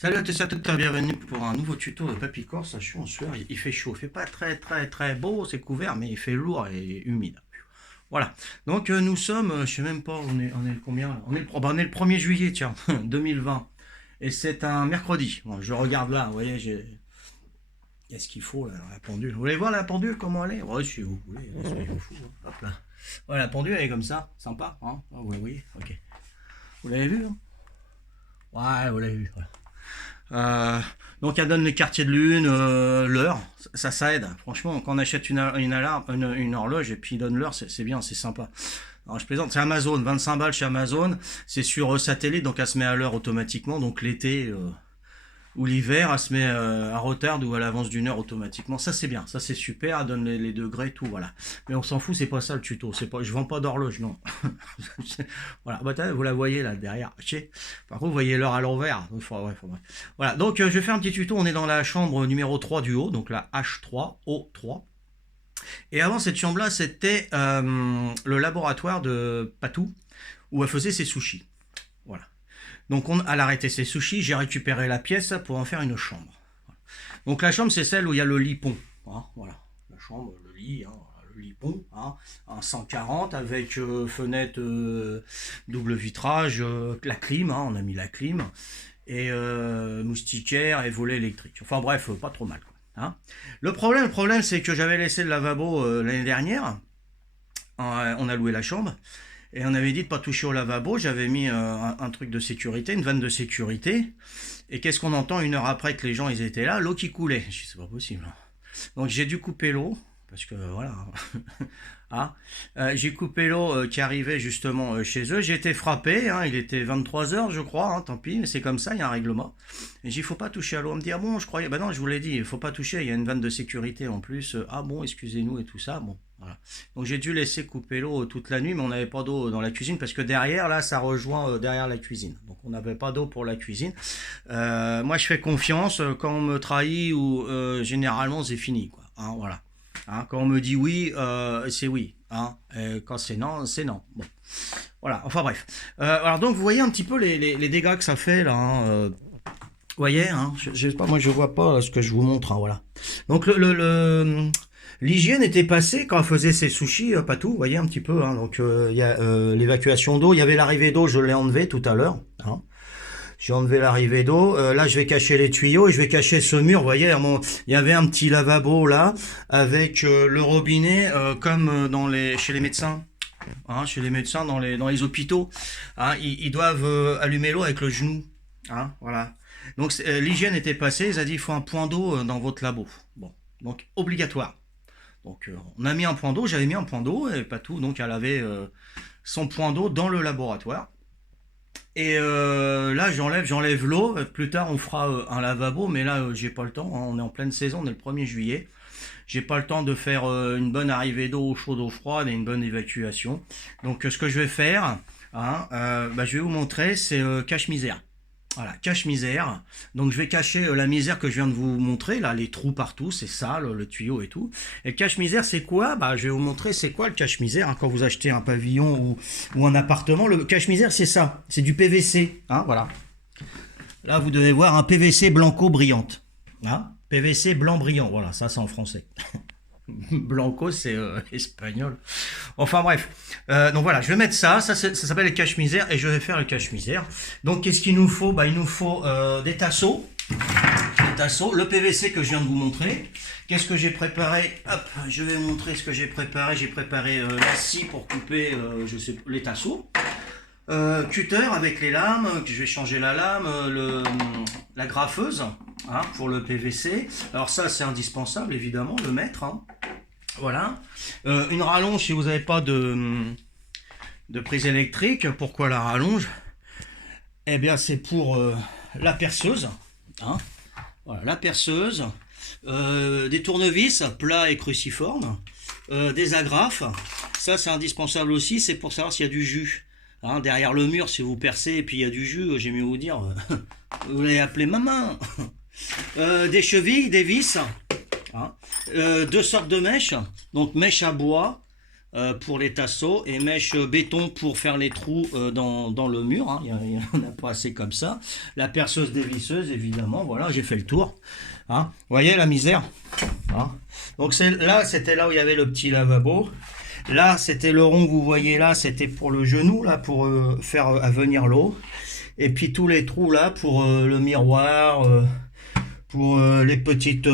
Salut à tous et à toutes, bienvenue pour un nouveau tuto de Papy Corse. Je suis en sueur, il fait chaud, il fait pas très beau, c'est couvert, mais il fait lourd et humide. Voilà, donc nous sommes, je sais même pas, on est le combien là, on est le 1er juillet, tiens, 2020, et c'est un mercredi. Bon, je regarde là, vous voyez, qu'est-ce qu'il faut là, la pendule. Vous voulez voir la pendule, comment elle est? Ouais, si vous voulez, soyez fou, hein. Hop là. Voilà, la pendule elle est comme ça, sympa, hein? Ah, oui, ok. Vous l'avez vu, hein? Ouais, vous l'avez vu, voilà. Euh, donc elle donne les quartiers de lune, l'heure, ça aide. Franchement, quand on achète une alarme, une horloge et puis il donne l'heure, c'est bien, c'est sympa. Alors je plaisante, c'est Amazon, 25 balles chez Amazon, c'est sur satellite, donc elle se met à l'heure automatiquement, donc l'été ou l'hiver, elle se met à retard ou à l'avance d'une heure automatiquement. Ça c'est bien, ça c'est super, elle donne les degrés, tout, voilà. Mais on s'en fout, c'est pas ça le tuto, c'est pas, je vends pas d'horloge, non. Voilà, bah, vous la voyez là derrière. Par contre, vous voyez l'heure à l'envers. Voilà, donc je vais faire un petit tuto. On est dans la chambre numéro 3 du haut, donc la H3, O3. Et avant cette chambre-là, c'était le laboratoire de Patou, où elle faisait ses sushis. Voilà. Donc elle a arrêté ses sushis, j'ai récupéré la pièce pour en faire une chambre. Donc la chambre, c'est celle où il y a le lit pont. Hein, voilà, la chambre, le lit, hein, le lit pont, hein, un 140 avec fenêtre double vitrage, la clim, hein, on a mis la clim, et moustiquaire et volet électrique. Enfin bref, pas trop mal, quoi, hein. Le problème, c'est que j'avais laissé le lavabo l'année dernière. On a loué la chambre. Et on avait dit de pas toucher au lavabo. J'avais mis un truc de sécurité, une vanne de sécurité. Et qu'est-ce qu'on entend une heure après que les gens ils étaient là? L'eau qui coulait. Je dis c'est pas possible. Donc j'ai dû couper l'eau. Parce que voilà. Ah, j'ai coupé l'eau qui arrivait justement chez eux. J'ai été frappé, hein, il était 23 h je crois, hein, tant pis, mais c'est comme ça, il y a un règlement. Et j'ai dit, il faut pas toucher à l'eau. On me dit, ah bon, je croyais, bah non, je vous l'ai dit, il faut pas toucher, il y a une vanne de sécurité en plus. Ah bon, excusez-nous et tout ça, bon, voilà. Donc j'ai dû laisser couper l'eau toute la nuit, mais on n'avait pas d'eau dans la cuisine, parce que derrière, là, ça rejoint derrière la cuisine. Donc on n'avait pas d'eau pour la cuisine. Moi, je fais confiance, quand on me trahit, ou généralement, c'est fini, quoi, hein, voilà. Hein, quand on me dit oui, c'est oui. Hein, quand c'est non, c'est non. Bon. Voilà, enfin bref. Alors donc vous voyez un petit peu les dégâts que ça fait là. Hein, vous voyez, hein, je sais pas, moi je vois pas ce que je vous montre. Hein, voilà. Donc l'hygiène était passée quand elle faisait ses sushis, pas tout. Vous voyez un petit peu. Hein, donc il y a l'évacuation d'eau. Il y avait l'arrivée d'eau, je l'ai enlevé tout à l'heure. Hein. J'ai enlevé l'arrivée d'eau. Là, je vais cacher les tuyaux et je vais cacher ce mur. Vous voyez, il y avait un petit lavabo là avec le robinet comme chez les médecins. Hein, chez les médecins dans les hôpitaux. Hein, ils doivent allumer l'eau avec le genou. Hein, voilà. Donc l'hygiène était passée. Ils ont dit il faut un point d'eau dans votre labo. Bon, donc obligatoire. Donc on a mis un point d'eau. J'avais mis un point d'eau et pas tout. Donc elle avait son point d'eau dans le laboratoire. Et là, j'enlève l'eau. Plus tard, on fera un lavabo, mais là, j'ai pas le temps. Hein. On est en pleine saison, on est le 1er juillet. J'ai pas le temps de faire une bonne arrivée d'eau chaude, eau froide et une bonne évacuation. Donc, ce que je vais faire, hein, je vais vous montrer, c'est cache-misère. Voilà, cache-misère. Donc je vais cacher la misère que je viens de vous montrer, là, les trous partout, c'est ça, le tuyau et tout. Et le cache-misère, c'est quoi? Je vais vous montrer c'est quoi le cache-misère, hein, quand vous achetez un pavillon ou un appartement. Le cache-misère, c'est ça, c'est du PVC, hein, voilà. Là, vous devez voir un PVC blanco brillante. Hein, PVC blanc brillant, voilà, ça c'est en français. Blanco, c'est espagnol. Enfin bref. Donc voilà, je vais mettre ça s'appelle le cache-misère et je vais faire le cache-misère. Donc qu'est-ce qu'il nous faut? Il nous faut des tasseaux. Le PVC que je viens de vous montrer. Qu'est-ce que j'ai préparé? Hop, je vais vous montrer ce que j'ai préparé. J'ai préparé la scie pour couper les tasseaux. Cutter avec les lames, je vais changer la lame, la graffeuse, hein, pour le PVC. Alors ça c'est indispensable évidemment, le mettre. Hein. Voilà. Une rallonge si vous n'avez pas de prise électrique. Pourquoi la rallonge? Eh bien c'est pour la perceuse. Hein. Voilà, la perceuse. Des tournevis plats et cruciformes. Des agrafes. Ça c'est indispensable aussi, c'est pour savoir s'il y a du jus. Hein, derrière le mur, si vous percez et puis il y a du jus, j'ai mieux vous dire, vous l'avez appelé maman. Des chevilles, des vis, hein, 2 sortes de mèches, donc mèche à bois, pour les tasseaux et mèche béton pour faire les trous dans le mur, hein. Il n'y en a pas assez comme ça. La perceuse dévisseuse, évidemment, voilà, j'ai fait le tour. Hein. Vous voyez la misère, hein. Donc là, c'était là où il y avait le petit lavabo. Là, c'était le rond que vous voyez là, c'était pour le genou, là, pour faire venir l'eau. Et puis tous les trous là, pour le miroir, pour les petites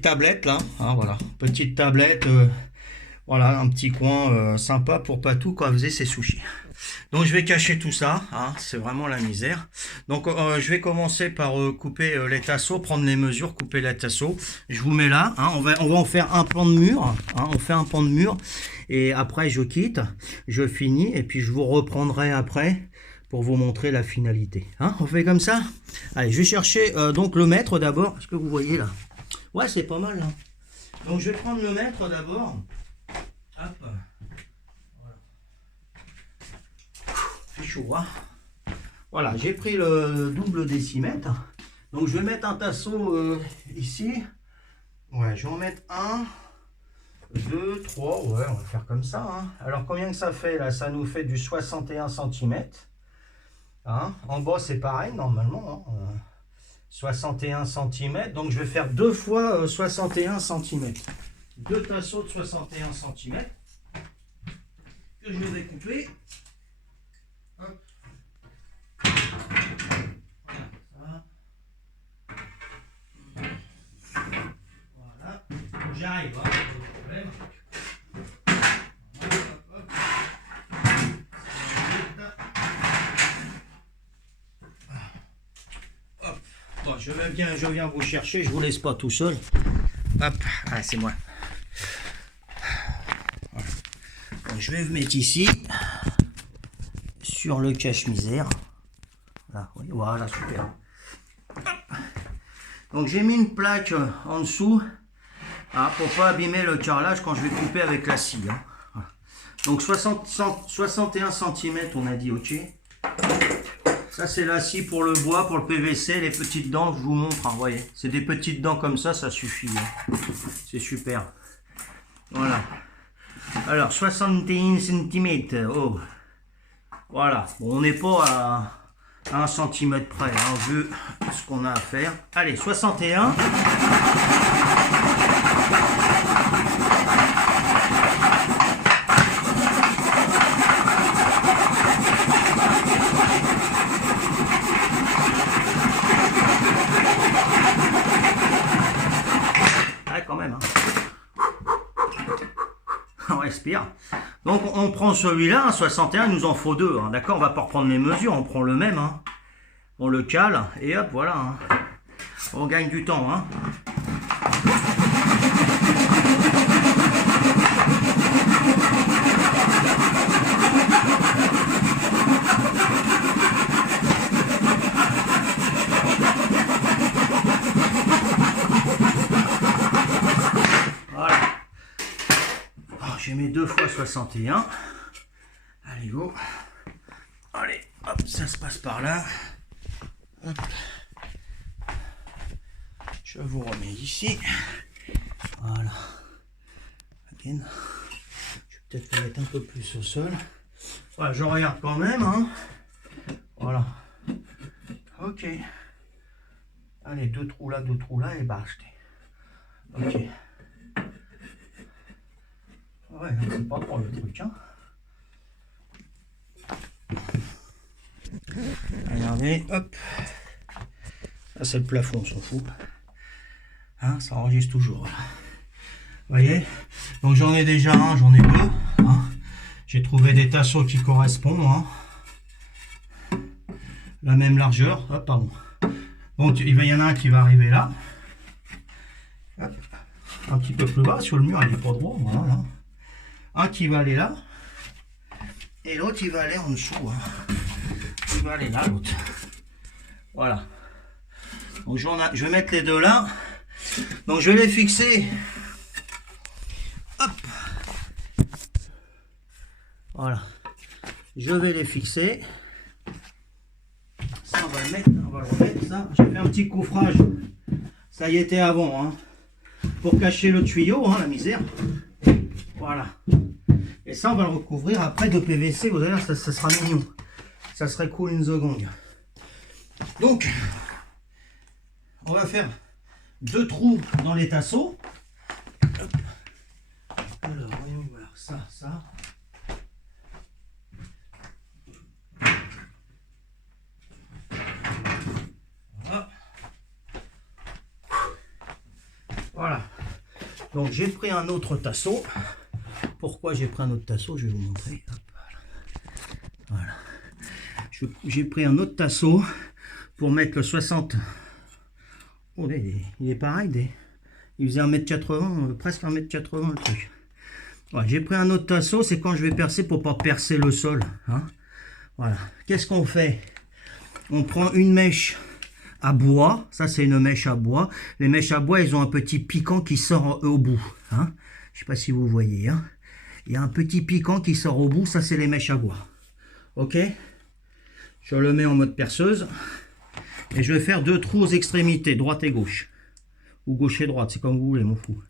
tablettes là, hein, voilà, petites tablettes, voilà, un petit coin sympa pour Patou quand elle faisait ses sushis. Donc je vais cacher tout ça, hein, c'est vraiment la misère. Donc je vais commencer par couper les tasseaux, prendre les mesures, couper les tasseaux. Je vous mets là, hein, on va en faire un pan de mur, hein, on fait un pan de mur et après je quitte, je finis et puis je vous reprendrai après pour vous montrer la finalité. Hein, on fait comme ça. Allez, je vais chercher donc le mètre d'abord. Est-ce que vous voyez là? Ouais, c'est pas mal. Hein. Donc je vais prendre le mètre d'abord. Hop. Voilà. C'est chaud, hein. Voilà, j'ai pris le double décimètre. Donc je vais mettre un tasseau ici. Ouais, je vais en mettre un, 2, 3. Ouais, on va faire comme ça. Hein. Alors combien que ça fait là? Ça nous fait du 61 cm. Hein, en bas c'est pareil normalement, hein, 61 cm, donc je vais faire 2 fois 61 cm, 2 tasseaux de 61 cm que je vais découper. Hop. Voilà, j'arrive, hein, pas de problème. Je viens vous chercher, je vous laisse pas tout seul. Hop, ah, c'est moi. Voilà. Donc, je vais vous mettre ici, sur le cache-misère. Là, oui, voilà, super. Hop. Donc j'ai mis une plaque en dessous, hein, pour pas abîmer le carrelage quand je vais couper avec la scie. Hein. Voilà. Donc 61 cm, on a dit, ok. Ça c'est la scie pour le bois, pour le PVC, les petites dents, je vous montre, hein, voyez. C'est des petites dents comme ça suffit. Hein. C'est super. Voilà. Alors 61 cm. Oh. Voilà. Bon, on n'est pas à 1 cm près, hein, vu ce qu'on a à faire. Allez, 61. On respire. Donc on prend celui-là, 61, il nous en faut deux, hein, d'accord? On va pas reprendre les mesures, on prend le même, hein. On le cale et hop, voilà. Hein. On gagne du temps. Hein. J'ai mis 2 fois 61. Allez, go. Allez, hop, ça se passe par là. Hop. Je vous remets ici. Voilà. Again. Je vais peut-être le mettre un peu plus au sol. Voilà, je regarde quand même. Hein. Voilà. Ok. Allez, 2 trous là, et basta. Ok. Ouais, c'est pas pour le truc, hein. Regardez, hop. Là, c'est le plafond, on s'en fout. Hein, ça enregistre toujours. Vous voyez? Donc, j'en ai déjà un, j'en ai deux. Hein. J'ai trouvé des tasseaux qui correspondent. Hein. La même largeur. Hop, pardon. Donc, il y en a un qui va arriver là. Hop. Un petit peu plus bas, sur le mur, il n'est pas droit. Voilà. Un qui va aller là, et l'autre il va aller en dessous. Hein. Il va aller là, l'autre. Voilà. Donc je vais mettre les deux là. Donc je vais les fixer. Hop. Voilà. Je vais les fixer. Ça on va le mettre, on va le remettre. Ça, j'ai fait un petit coffrage. Ça y était avant, hein. Pour cacher le tuyau, hein, la misère. Voilà. Et ça, on va le recouvrir après de PVC. Vous allez voir, ça sera mignon. Ça serait cool une seconde. Donc, on va faire 2 trous dans les tasseaux. Hop. Alors, voyons voir ça. Voilà. Donc j'ai pris un autre tasseau. Pourquoi j'ai pris un autre tasseau? Je vais vous montrer. Hop, voilà. J'ai pris un autre tasseau pour mettre le 60. Oh, là, il est pareil. Il faisait 1,80 m, presque 1,80 m le truc. Voilà, j'ai pris un autre tasseau, c'est quand je vais percer pour pas percer le sol. Hein. Voilà. Qu'est-ce qu'on fait? On prend une mèche à bois, ça c'est une mèche à bois. Les mèches à bois, elles ont un petit piquant qui sort au bout. Hein. Je sais pas si vous voyez. Hein. Il y a un petit piquant qui sort au bout, ça c'est les mèches à bois. Ok? Je le mets en mode perceuse. Et je vais faire 2 trous aux extrémités, droite et gauche. Ou gauche et droite, c'est comme vous voulez, mon fou.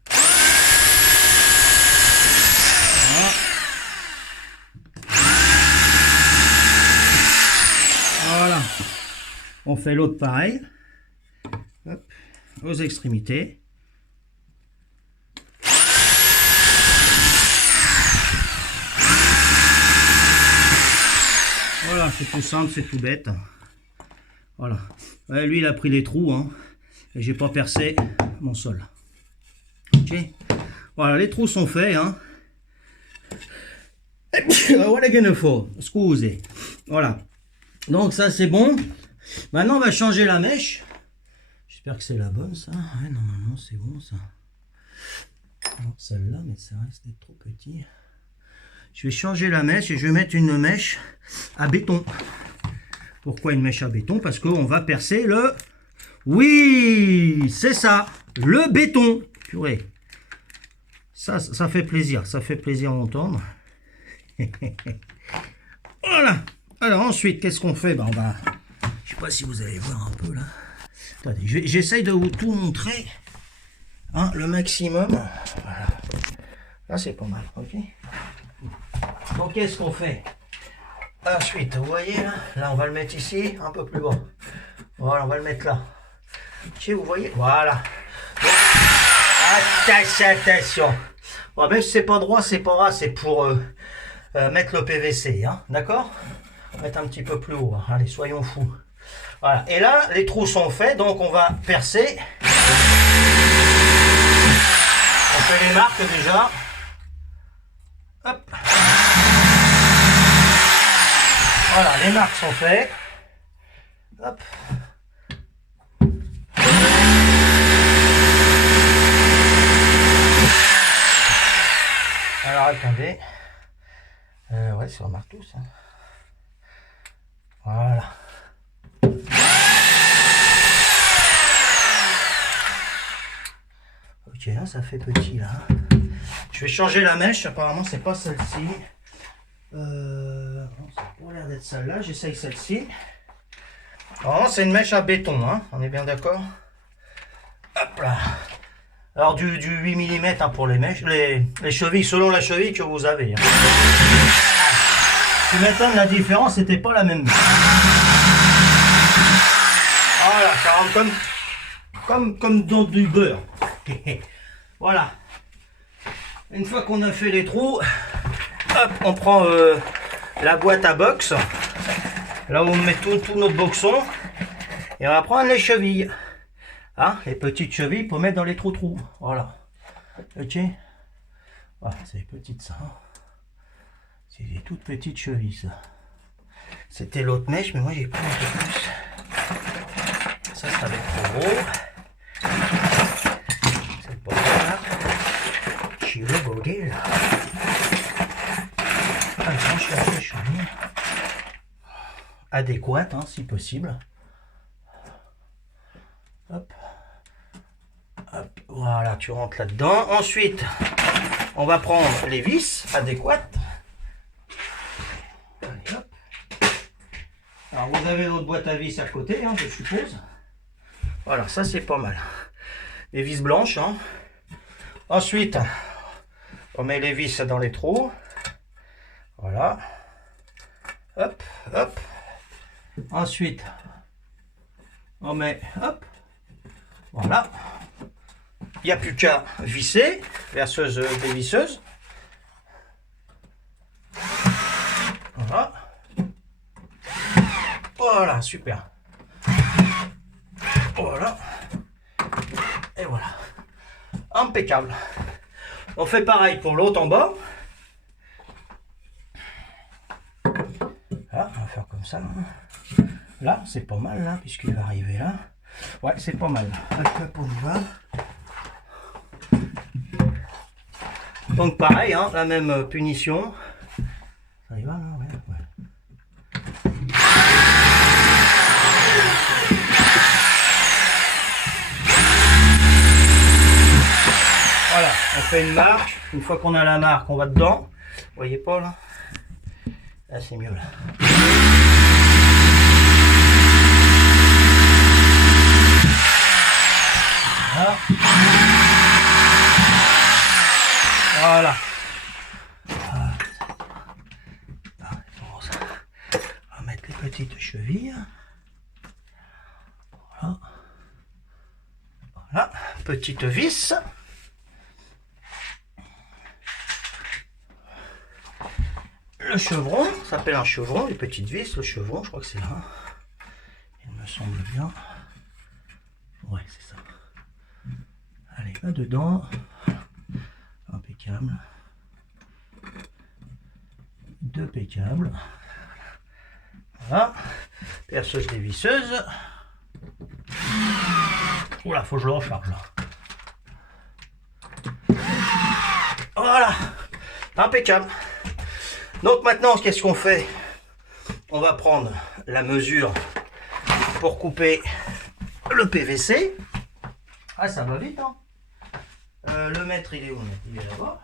Voilà. On fait l'autre pareil. Hop. Aux extrémités. Voilà, c'est tout simple, c'est tout bête. Voilà. Ouais, lui, il a pris les trous, hein, et j'ai pas percé mon sol. Ok. Voilà, les trous sont faits, hein. Voilà qu'il faut. Excusez. Voilà. Donc ça c'est bon. Maintenant on va changer la mèche. J'espère que c'est la bonne ça. Ouais, normalement c'est bon ça. Celle-là, mais ça reste d'être trop petit. Je vais changer la mèche et je vais mettre une mèche à béton. Pourquoi une mèche à béton? Parce qu'on va percer le... Oui, c'est ça, le béton. Purée. Ça fait plaisir, ça fait plaisir à entendre. Voilà. Alors ensuite, qu'est-ce qu'on fait? On va... Je sais pas si vous allez voir un peu là. Attendez, j'essaye de vous tout montrer. Hein, le maximum. Voilà. Là c'est pas mal, ok. Donc qu'est-ce qu'on fait? Ensuite, vous voyez là, on va le mettre ici, un peu plus bas. Voilà, on va le mettre là. Ok, vous voyez? Voilà. Donc, attention. Bon, même si c'est pas droit, c'est pas grave, c'est pour mettre le PVC, hein, d'accord? On va mettre un petit peu plus haut. Hein. Allez, soyons fous. Voilà. Et là, les trous sont faits, donc on va percer. On fait les marques déjà. Hop. Voilà, les marques sont faites. Hop. Alors attendez. Ouais, ça remarque tous. Hein. Voilà. Ok, là ça fait petit là. Je vais changer la mèche, apparemment c'est pas celle-ci. Ça a l'air d'être celle-là, j'essaye celle-ci. Alors c'est une mèche à béton, hein, on est bien d'accord. Hop là. Alors du 8 mm hein, pour les mèches, les chevilles, selon la cheville que vous avez. Hein. Tu m'étonnes, la différence n'était pas la même. Voilà, ça rentre comme dans du beurre. Voilà. Une fois qu'on a fait les trous, hop, on prend la boîte à box. Là où on met tout notre boxon. Et on va prendre les chevilles. Hein, les petites chevilles pour mettre dans les trous. Voilà. Ok. Voilà, c'est les petites ça. C'est des toutes petites chevilles ça. C'était l'autre mèche, mais moi j'ai pris un peu plus. Ça va être trop gros. C'est pas ça. Je suis le bordel. Je suis assez cheville. Adéquate, hein, si possible. Hop. Hop. Voilà, tu rentres là-dedans. Ensuite, on va prendre les vis adéquates. Allez, hop. Alors, vous avez votre boîte à vis à côté, hein, je suppose. Voilà, ça c'est pas mal. Les vis blanches. Hein. Ensuite, On met les vis dans les trous. Voilà. Hop, hop. Ensuite, on met, hop. Voilà. Il n'y a plus qu'à visser, verseuse dévisseuse. Voilà. Voilà, super. Voilà. Et voilà. Impeccable. On fait pareil pour l'autre en bas. Là, on va faire comme ça. Là, c'est pas mal, là, puisqu'il va arriver là. Ouais, c'est pas mal. Hop, on y va. Donc pareil, hein, la même punition. Ça y va, là, ouais. Voilà, on fait une marque. Une fois qu'on a la marque, on va dedans. Vous voyez pas là? Là, c'est mieux là. Voilà. On va mettre les petites chevilles. Voilà. Voilà. Petite vis. Le chevron, ça s'appelle un chevron, les petites vis, le chevron, je crois que c'est là. Il me semble bien. Ouais, c'est ça. Allez, là dedans. Impeccable. Deux pécables. Voilà. Perceuse dévisseuse. Oula, faut que je le recharge là. Voilà. Impeccable. Donc maintenant, qu'est-ce qu'on fait? On va prendre la mesure pour couper le PVC. Ah, ça va vite, hein. Le mètre, il est où? Il est là-bas.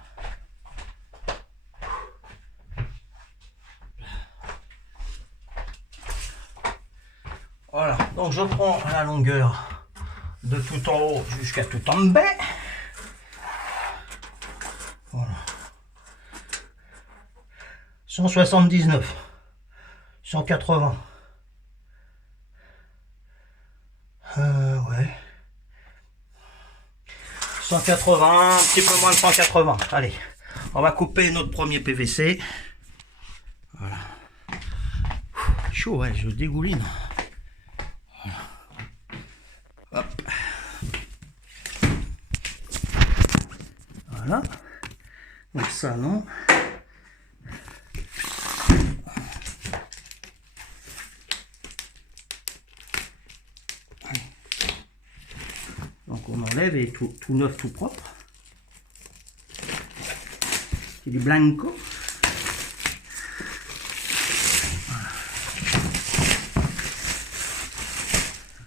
Voilà, donc je prends la longueur de tout en haut jusqu'à tout en bas. Voilà. 179, 180. Ouais. 180, un petit peu moins de 180. Allez, on va couper notre premier PVC. Voilà. Chaud, ouais, je dégouline. Voilà. Hop. Voilà. Donc ça, non. Donc on enlève et tout neuf, tout propre. C'est du blanco.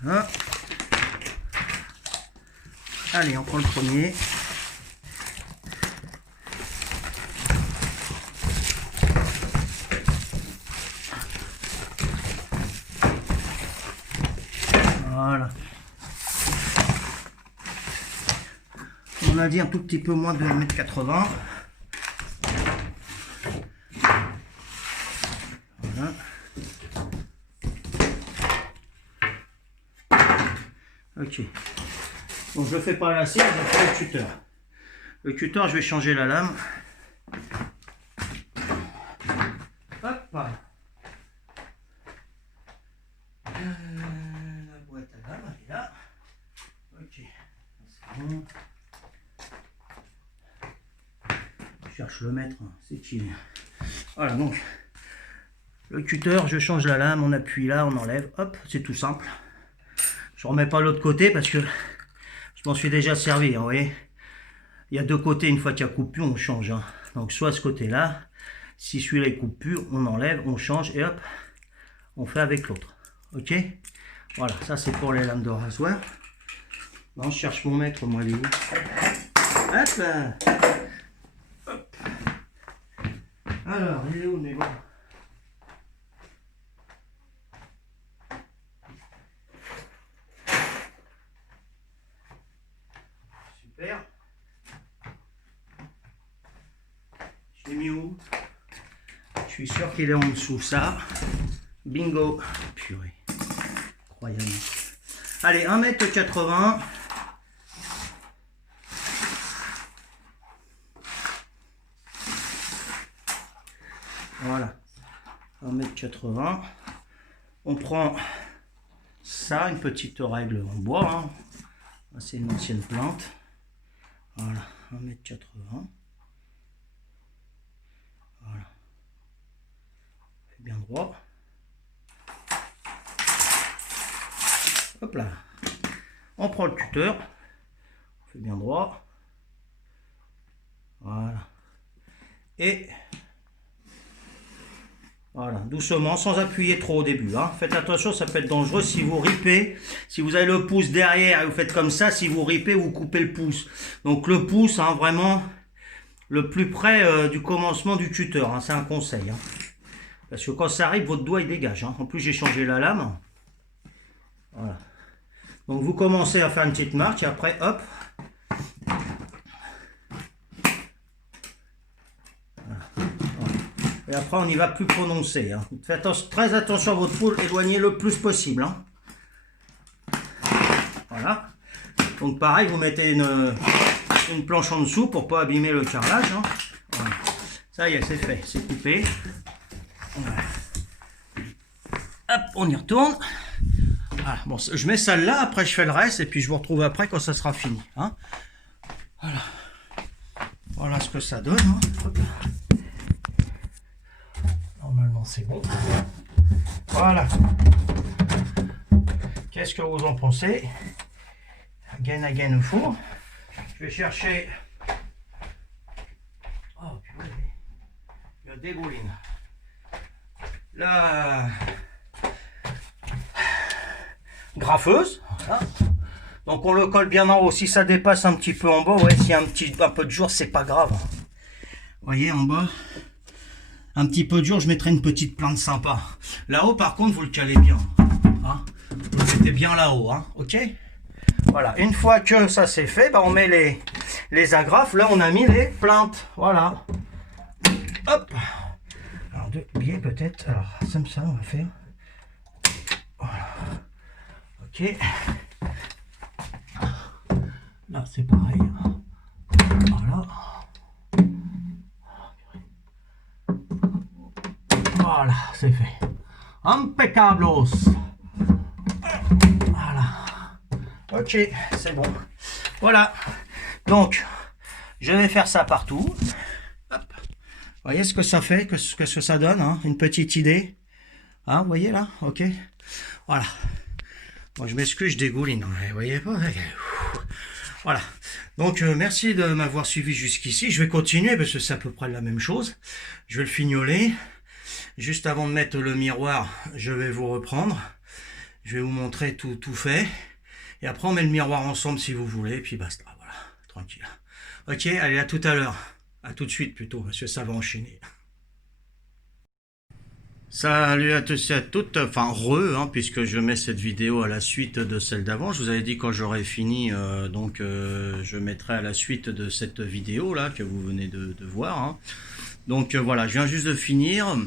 Voilà. Allez, on prend le premier. Voilà. On a dit un tout petit peu moins de 1,80 m. Voilà. Ok. Donc je fais pas la cire, je fais le cutter. Le cutter, je vais changer la lame. Hop. La boîte à lame, elle est là. Ok. C'est bon. Je cherche le mètre, c'est qui? Voilà, donc le cutter, je change la lame, on appuie là, on enlève, hop, c'est tout simple. Je remets pas l'autre côté parce que je m'en suis déjà servi, hein, vous voyez. Il y a deux côtés, une fois qu'il y a coupure, on change. Hein. Donc soit ce côté-là, si celui-là est coupure, on enlève, on change et hop, on fait avec l'autre. Ok? Voilà, ça c'est pour les lames de rasoir. Non, je cherche mon mètre, moi, il est où? Hop! Hop! Alors, il est où, mais bon. Super. suis sûr qu'il est en dessous, ça. Bingo. Purée. Incroyable. Allez, 1,80 m. Voilà. 1,80 m. On prend ça, une petite règle en bois. Hein. C'est une ancienne plante. Voilà. 1,80 m. Voilà. Fait bien droit. Hop là. On prend le tuteur. On fait bien droit. Voilà. Et voilà, doucement, sans appuyer trop au début. Hein. Faites attention, ça peut être dangereux si vous ripez. Si vous avez le pouce derrière et vous faites comme ça, si vous ripez, vous coupez le pouce. Donc le pouce, hein, vraiment, le plus près du commencement du tuteur. Hein, c'est un conseil. Hein. Parce que quand ça ripe, votre doigt il dégage. Hein. En plus, j'ai changé la lame. Voilà. Donc vous commencez à faire une petite marque et après, hop. Et après, on y va plus prononcé. Hein. Faites très attention à votre poule, éloignez le plus possible. Hein. Voilà. Donc pareil, vous mettez une planche en dessous pour pas abîmer le carrelage. Hein. Voilà. Ça y est, c'est fait, c'est coupé. Voilà. Hop, on y retourne. Voilà. Bon, je mets celle-là, après je fais le reste et puis je vous retrouve après quand ça sera fini. Hein. Voilà. Voilà ce que ça donne. Hein. Normalement c'est bon. Voilà. Qu'est-ce que vous en pensez? Again au four. Je vais chercher. Oh purée. Le dégouline. La graffeuse. Voilà. Donc on le colle bien en haut. Si ça dépasse un petit peu en bas, ouais, s'il y a un peu de jour, c'est pas grave. Vous voyez en bas, un petit peu de jour, je mettrai une petite plante sympa. Là-haut, par contre, vous le calez bien. Hein, vous le mettez bien là-haut, hein, ok? Voilà. Une fois que ça c'est fait, bah, on met les agrafes. Là, on a mis les plantes. Voilà. Hop. Alors deux biais peut-être. Alors comme ça, on va faire. Voilà. Ok. Là, c'est pareil. Voilà. Voilà, c'est fait. Impeccables. Voilà. Ok, c'est bon. Voilà. Donc, je vais faire ça partout. Hop. Vous voyez ce que ça fait, ce que ça donne, hein, une petite idée. Hein, vous voyez là? Ok. Voilà. Bon, je m'excuse, je dégouline. Vous voyez pas? Voilà. Donc, merci de m'avoir suivi jusqu'ici. Je vais continuer parce que c'est à peu près la même chose. Je vais le fignoler. Juste avant de mettre le miroir, je vais vous reprendre. Je vais vous montrer tout fait. Et après, on met le miroir ensemble si vous voulez. Et puis basta. Voilà. Tranquille. Ok, allez, à tout à l'heure. À tout de suite plutôt, parce que ça va enchaîner. Salut à tous et à toutes, enfin hein, puisque je mets cette vidéo à la suite de celle d'avant. Je vous avais dit quand j'aurai fini, je mettrai à la suite de cette vidéo là que vous venez de voir. Hein. Donc voilà, je viens juste de finir.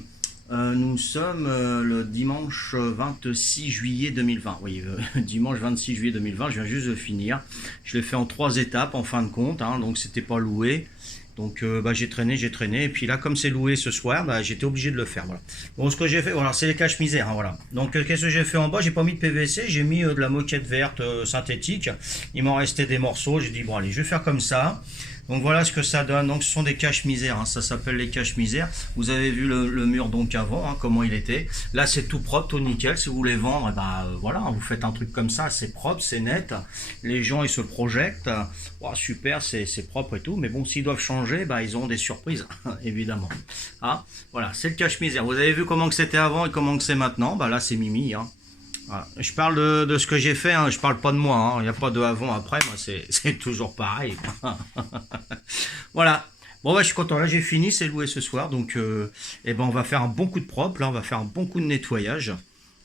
Nous sommes le dimanche 26 juillet 2020. Oui, dimanche 26 juillet 2020, je viens juste de finir. Je l'ai fait en 3 étapes en fin de compte, hein, donc c'était pas loué. Donc j'ai traîné, et puis là comme c'est loué ce soir, j'étais obligé de le faire. Voilà. Bon, ce que j'ai fait, voilà, c'est les cache-misères, hein, voilà. Donc qu'est-ce que j'ai fait en bas? J'ai pas mis de PVC, j'ai mis de la moquette verte synthétique. Il m'en restait des morceaux, j'ai dit bon allez, je vais faire comme ça. Donc voilà ce que ça donne. Donc ce sont des cache-misères, hein. Ça s'appelle les cache-misères. Vous avez vu le mur donc avant, hein, comment il était. Là c'est tout propre, tout nickel. Si vous voulez vendre, voilà, vous faites un truc comme ça, c'est propre, c'est net. Les gens ils se projettent. Oh, super, c'est propre et tout. Mais bon, s'ils doivent changer, ils auront des surprises, évidemment. Ah, voilà, c'est le cache-misère. Vous avez vu comment que c'était avant et comment que c'est maintenant. Là c'est Mimi. Hein. Voilà. Je parle de ce que j'ai fait, hein. Je parle pas de moi, hein. Il n'y a pas de avant, après, moi c'est toujours pareil. Voilà. Bon je suis content, là j'ai fini, c'est loué ce soir, donc on va faire un bon coup de propre, là on va faire un bon coup de nettoyage.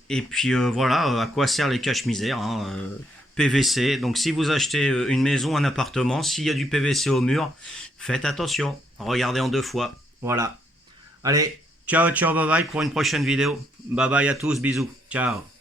Et puis voilà, à quoi servent les cache-misères, hein, PVC. Donc si vous achetez une maison, un appartement, s'il y a du PVC au mur, faites attention, regardez en 2 fois. Voilà. Allez, Ciao, ciao, bye bye pour une prochaine vidéo. Bye bye à tous, bisous. Ciao.